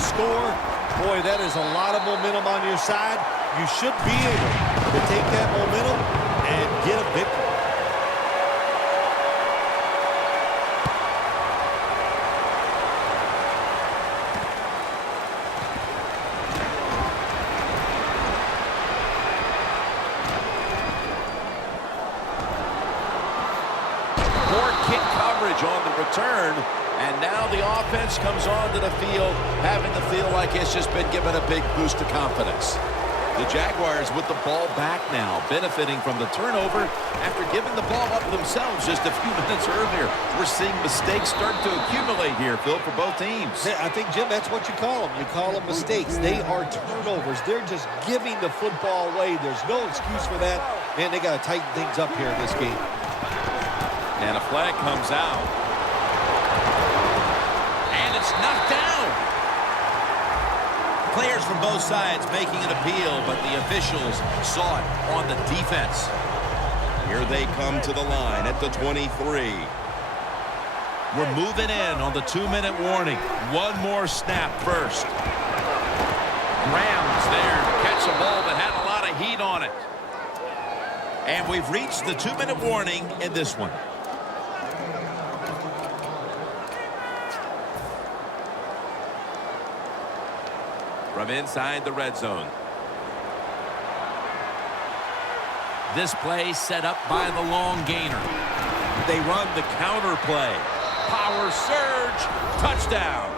score, boy, that is a lot of momentum on your side. You should be able to take that momentum and get a victory. On the return, and now the offense comes onto the field, having to feel like it's just been given a big boost of confidence. The Jaguars with the ball back now, benefiting from the turnover after giving the ball up themselves just a few minutes earlier. We're seeing mistakes start to accumulate here, Phil, for both teams. I think, Jim, that's what you call them. You call them mistakes. They are turnovers. They're just giving the football away. There's no excuse for that. Man, they got to tighten things up here in this game. And a flag comes out. And it's knocked down. Players from both sides making an appeal, but the officials saw it on the defense. Here they come to the line at the 23. We're moving in on the 2-minute warning. One more snap first. Graham's there to catch a ball that had a lot of heat on it. And we've reached the 2-minute warning in this one. From inside the red zone. This play set up by the long gainer. They run the counter play. Power surge. Touchdown.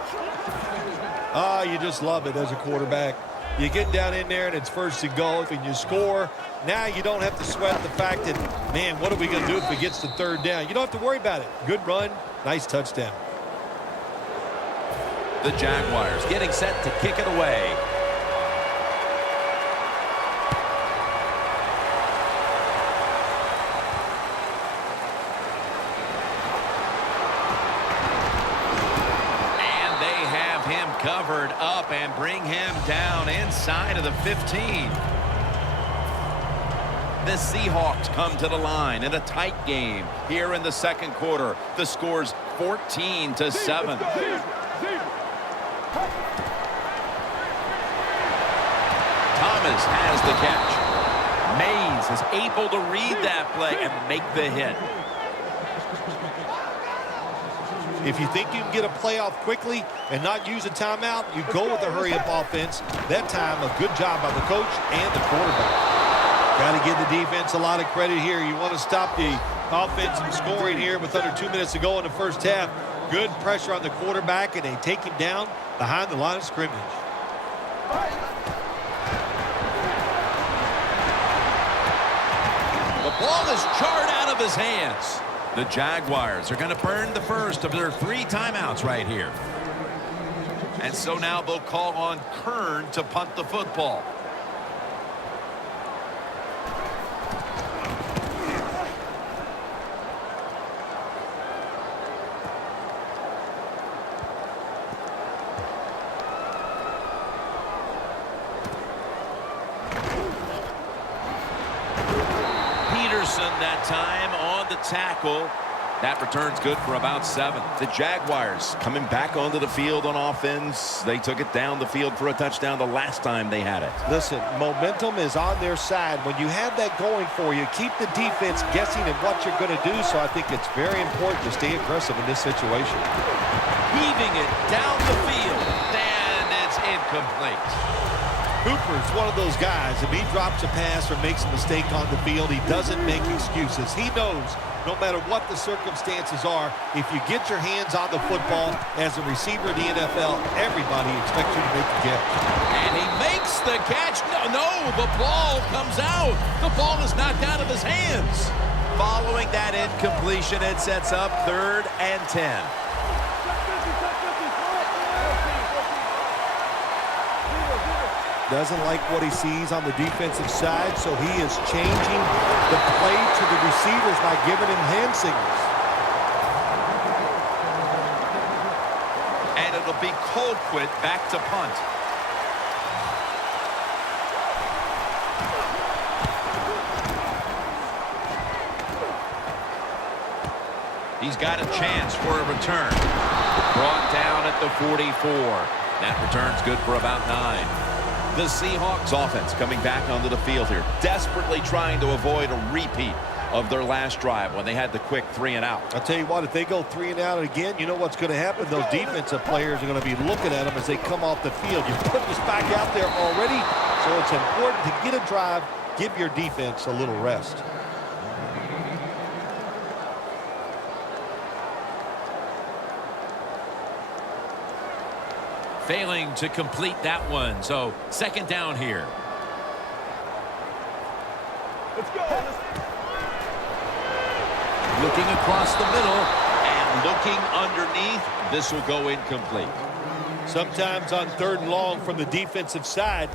You just love it as a quarterback. You get down in there and it's first and goal and you score. Now you don't have to sweat the fact that, man, what are we going to do if it gets to third down? You don't have to worry about it. Good run. Nice touchdown. The Jaguars getting set to kick it away. And they have him covered up and bring him down inside of the 15. The Seahawks come to the line in a tight game here in the second quarter. The score's 14-7. Thomas has the catch. Mays is able to read that play and make the hit. If you think you can get a playoff quickly and not use a timeout, you go with a hurry-up offense. That time, a good job by the coach and the quarterback. Got to give the defense a lot of credit here. You want to stop the offense from scoring here with under 2 minutes to go in the first half. Good pressure on the quarterback, and they take him down behind the line of scrimmage. The ball is jarred out of his hands. The Jaguars are going to burn the first of their 3 timeouts right here. And so now they'll call on Kern to punt the football. That time on the tackle. That return's good for about 7. The Jaguars coming back onto the field on offense. They took it down the field for a touchdown the last time they had it. Listen, momentum is on their side. When you have that going for you, keep the defense guessing at what you're going to do. So I think it's very important to stay aggressive in this situation. Heaving it down the field, and it's incomplete. Cooper's one of those guys. If he drops a pass or makes a mistake on the field, he doesn't make excuses. He knows no matter what the circumstances are, if you get your hands on the football as a receiver in the NFL, everybody expects you to make the catch. And he makes the catch. No, the ball comes out. The ball is knocked out of his hands. Following that incompletion, it sets up 3rd and 10. Doesn't like what he sees on the defensive side, so he is changing the play to the receivers by giving him hand signals. And it'll be Colquitt back to punt. He's got a chance for a return. Brought down at the 44. That return's good for about 9. The Seahawks offense coming back onto the field here, desperately trying to avoid a repeat of their last drive when they had the quick 3-and-out. I'll tell you what, if they go 3-and-out again, you know what's going to happen? Those defensive players are going to be looking at them as they come off the field. You put this back out there already, so it's important to get a drive, give your defense a little rest. Failing to complete that one, so second down here. Let's go. Looking across the middle and looking underneath. This will go incomplete. Sometimes on 3rd and long from the defensive side,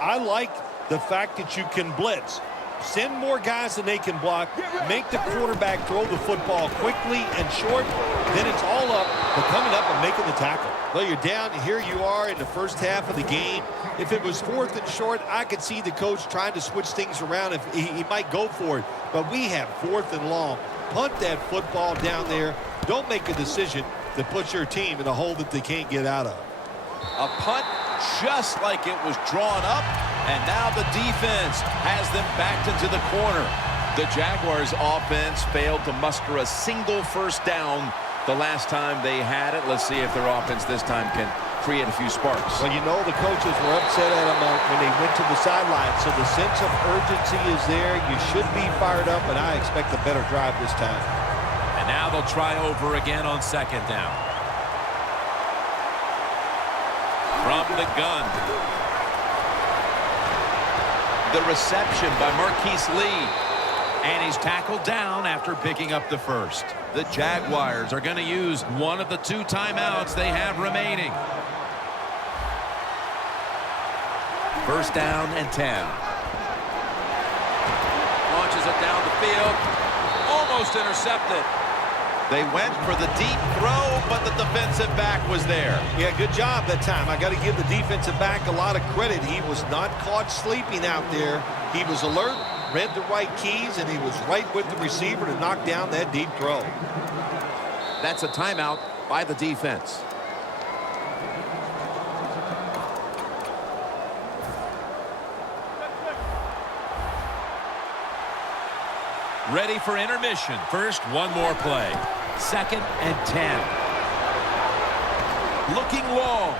I like the fact that you can blitz. Send more guys than they can block. Make the quarterback throw the football quickly and short. Then it's all up to coming up and making the tackle. Well, you're down. Here you are in the first half of the game. If it was 4th and short, I could see the coach trying to switch things around. If he might go for it. But we have 4th and long. Punt that football down there. Don't make a decision that puts your team in a hole that they can't get out of. A punt just like it was drawn up, and now the defense has them backed into the corner. The Jaguars offense failed to muster a single first down the last time they had it. Let's see if their offense this time can create a few sparks. Well, you know the coaches were upset at them when they went to the sideline, so the sense of urgency is there. You should be fired up, and I expect a better drive this time. And now they'll try over again on second down. From the gun. The reception by Marquise Lee. And he's tackled down after picking up the first. The Jaguars are going to use one of the 2 timeouts they have remaining. First down and 10. Launches it down the field. Almost intercepted. They went for the deep throw, but the defensive back was there. Yeah, good job that time. I got to give the defensive back a lot of credit. He was not caught sleeping out there. He was alert, read the right keys, and he was right with the receiver to knock down that deep throw. That's a timeout by the defense. Ready for intermission. First, one more play. 2nd and 10. Looking long.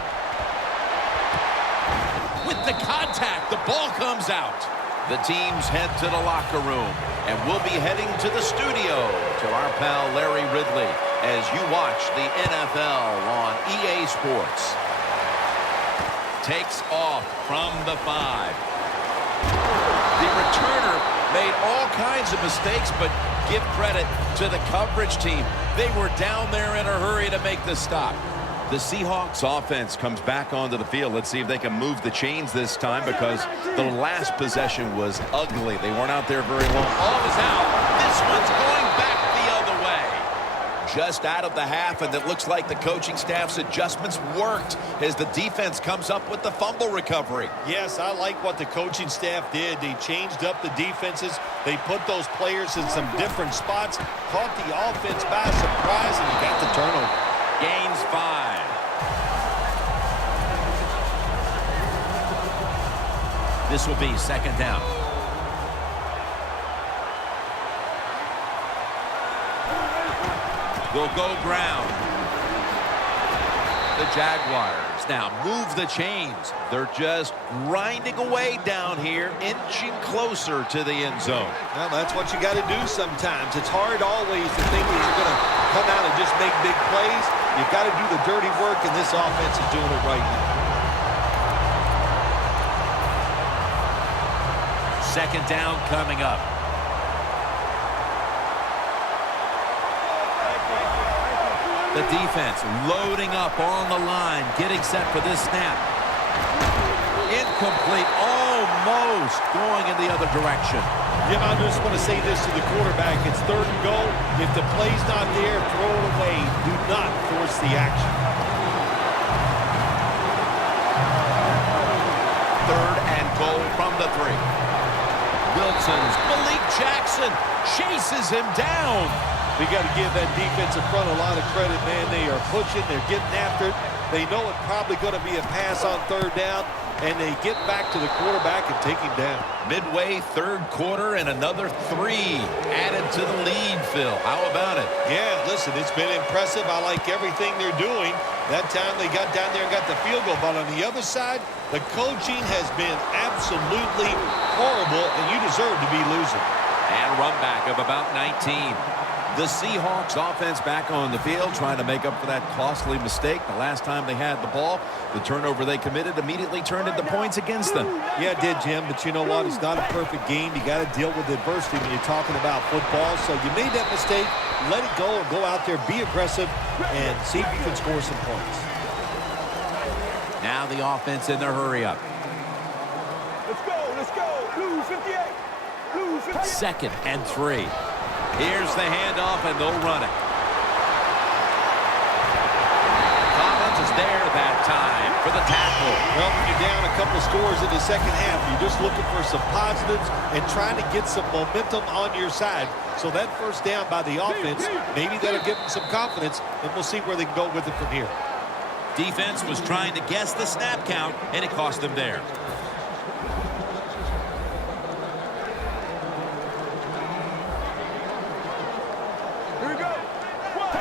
With the contact, the ball comes out. The teams head to the locker room, and we'll be heading to the studio to our pal Larry Ridley as you watch the NFL on EA Sports. Takes off from the 5. The returner made all kinds of mistakes, but give credit to the coverage team. They were down there in a hurry to make the stop. The Seahawks offense comes back onto the field. Let's see if they can move the chains this time, because the last possession was ugly. They weren't out there very long. Ball is out. This one's going back the other way. Just out of the half, and it looks like the coaching staff's adjustments worked as the defense comes up with the fumble recovery. Yes, I like what the coaching staff did. They changed up the defenses. They put those players in some different spots, caught the offense by surprise, and you got the turnover. Gains 5. This will be second down. Will go ground. The Jaguars now move the chains. They're just grinding away down here, inching closer to the end zone. Well, that's what you got to do sometimes. It's hard always to think that you're going to come out and just make big plays. You've got to do the dirty work, and this offense is doing it right now. Second down coming up. The defense loading up on the line, getting set for this snap. Incomplete, almost going in the other direction. Jim, I just want to say this to the quarterback. It's 3rd and goal. If the play's not there, throw it away. Do not force the action. 3rd and goal from the 3. Wilson's Malik Jackson chases him down. We got to give that defensive front a lot of credit, man. They are pushing. They're getting after it. They know it's probably going to be a pass on third down, and they get back to the quarterback and take him down. Midway third quarter and another 3 added to the lead, Phil. How about it? Yeah, listen, it's been impressive. I like everything they're doing. That time they got down there and got the field goal. But on the other side, the coaching has been absolutely horrible, and you deserve to be losing. And run back of about 19. The Seahawks offense back on the field trying to make up for that costly mistake. The last time they had the ball, the turnover they committed immediately turned into points against them. Yeah, it did, Jim, but you know what? It's not a perfect game. You got to deal with adversity when you're talking about football. So you made that mistake, let it go, and go out there, be aggressive, and see if you can score some points. Now the offense in their hurry-up. Let's go, let's go. Lose 58. Lose 58. Second and 3. Here's the handoff, and they'll run it. Collins is there that time for the tackle. Well, when you're down a couple scores in the second half, you're just looking for some positives and trying to get some momentum on your side. So that first down by the offense, maybe that'll give them some confidence, and we'll see where they can go with it from here. Defense was trying to guess the snap count, and it cost them there.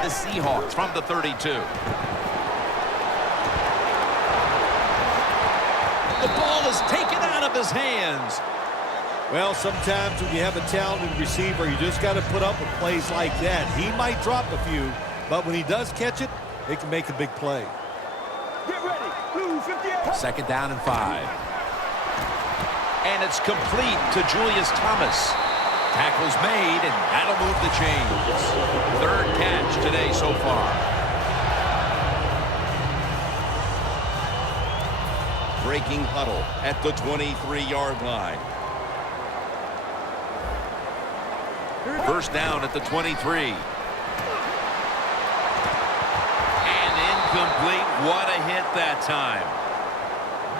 The Seahawks from the 32. The ball is taken out of his hands. Well, sometimes when you have a talented receiver, you just got to put up with plays like that. He might drop a few, but when he does catch it, it can make a big play. Get ready. Lose 58. Second down and 5. And it's complete to Julius Thomas. Tackle's made, and that'll move the chains. Third catch today so far. Breaking huddle at the 23-yard line. First down at the 23. And incomplete. What a hit that time.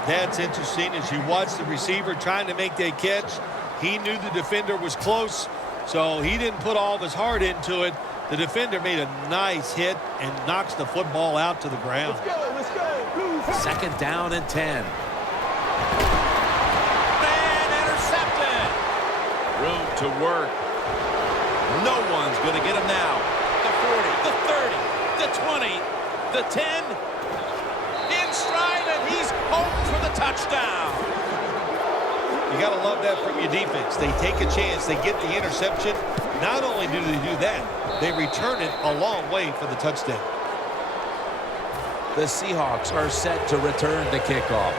That's interesting. As you watch the receiver trying to make that catch, he knew the defender was close, so he didn't put all of his heart into it. The defender made a nice hit and knocks the football out to the ground. Let's go, let's go. Second down and 10. Man, intercepted. Room to work. No one's going to get him now. The 40, the 30, the 20, the 10. In stride, and he's home for the touchdown. You got to love that from your defense. They take a chance. They get the interception. Not only do they do that, they return it a long way for the touchdown. The Seahawks are set to return the kickoff.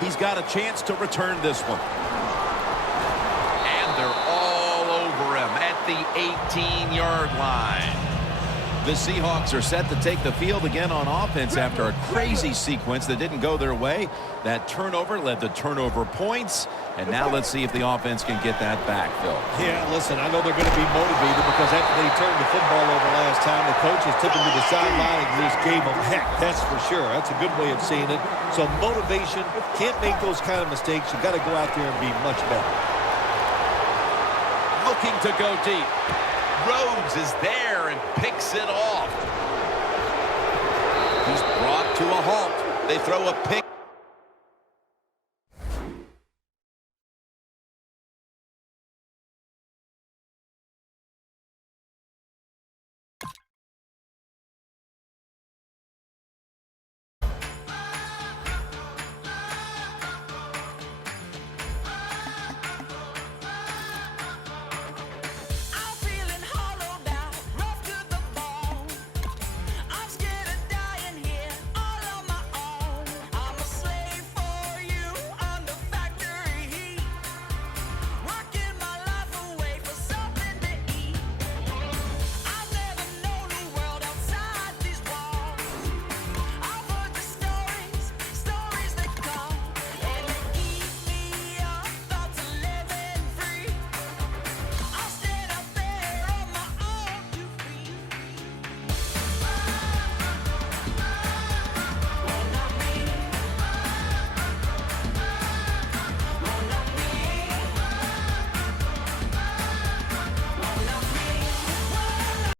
He's got a chance to return this one. And they're all over him at the 18-yard line. The Seahawks are set to take the field again on offense after a crazy sequence that didn't go their way. That turnover led to turnover points. And now let's see if the offense can get that back, Phil. Yeah, listen, I know they're going to be motivated because after they turned the football over last time, the coaches took them to the sideline and just gave them heck. That's for sure. That's a good way of seeing it. So motivation, can't make those kind of mistakes. You got to go out there and be much better. Looking to go deep. Rhodes is there and picks it off. He's brought to a halt. They throw a pick.